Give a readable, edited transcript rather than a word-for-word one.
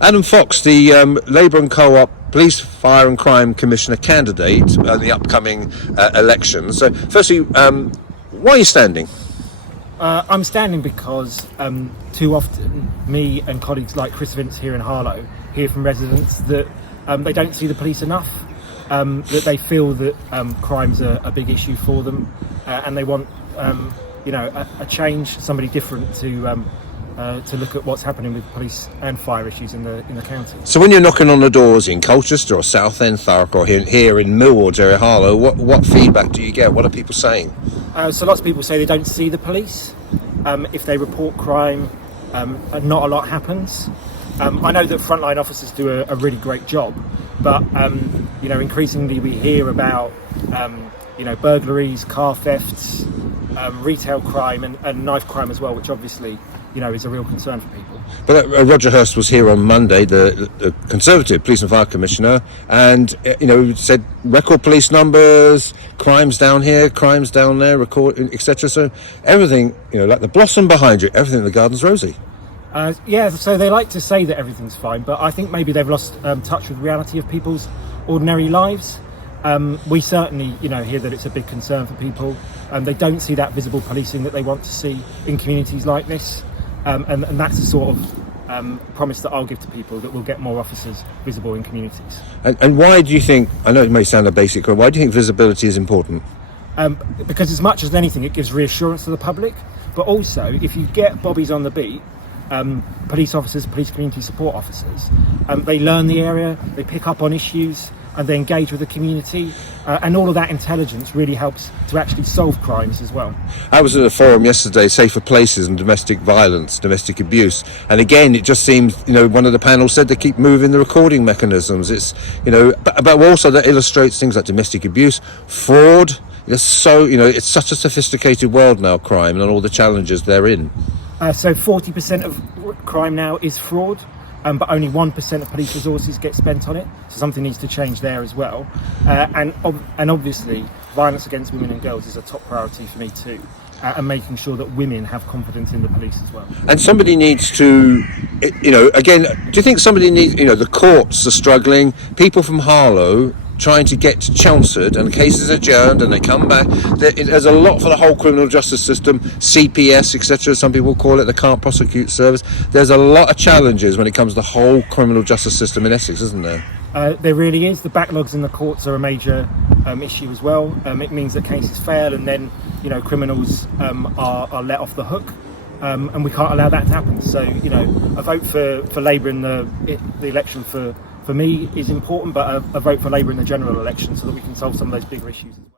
Adam Fox, the Labour and Co-op Police, Fire and Crime Commissioner candidate in the upcoming elections. So, firstly, why are you standing? I'm standing because too often me and colleagues like Chris Vince here in Harlow hear from residents that they don't see the police enough, that they feel that crime's a big issue for them, and they want a change, somebody different to look at what's happening with police and fire issues in the county. So when you're knocking on the doors in Colchester or Southend, Thurrock, or here in Millwards area, Harlow, what feedback do you get? What are people saying? So lots of people say they don't see the police. If they report crime, not a lot happens. I know that frontline officers do a really great job, but increasingly we hear about burglaries, car thefts, retail crime and knife crime as well, which obviously is a real concern for people. But Roger Hurst was here on Monday, the Conservative Police and Fire Commissioner, and said record police numbers, crimes down here, crimes down there, etc. So everything, like the blossom behind you, everything in the garden's rosy. So they like to say that everything's fine, but I think maybe they've lost touch with reality of people's ordinary lives. We certainly, hear that it's a big concern for people. They don't see that visible policing that they want to see in communities like this. And that's the sort of promise that I'll give to people, that we'll get more officers visible in communities. And why do you think, I know it may sound a basic, but why do you think visibility is important? Because as much as anything, it gives reassurance to the public, but also if you get bobbies on the beat, police officers, police community support officers, they learn the area, they pick up on issues, and they engage with the community, and all of that intelligence really helps to actually solve crimes as well. I was at a forum yesterday, Safer Places and Domestic Violence, Domestic Abuse, and again it just seems, one of the panel said they keep moving the recording mechanisms. It's, but also that illustrates things like domestic abuse, fraud. It's such a sophisticated world now, crime, and all the challenges they're in. So 40% of crime now is fraud. But only 1% of police resources get spent on it, so something needs to change there as well. And obviously, violence against women and girls is a top priority for me too, and making sure that women have confidence in the police as well. And somebody needs to, again, do you think somebody needs, the courts are struggling, people from Harlow trying to get to Chelmsford, and the case is adjourned and they come back. There's a lot for the whole criminal justice system, CPS, etc. Some people call it the Can't Prosecute Service. There's a lot of challenges when it comes to the whole criminal justice system in Essex, isn't there? There really is. The backlogs in the courts are a major issue as well. It means that cases fail and then criminals are let off the hook. And we can't allow that to happen. So, a vote for Labour in the election for me is important, but a vote for Labour in the general election so that we can solve some of those bigger issues as well.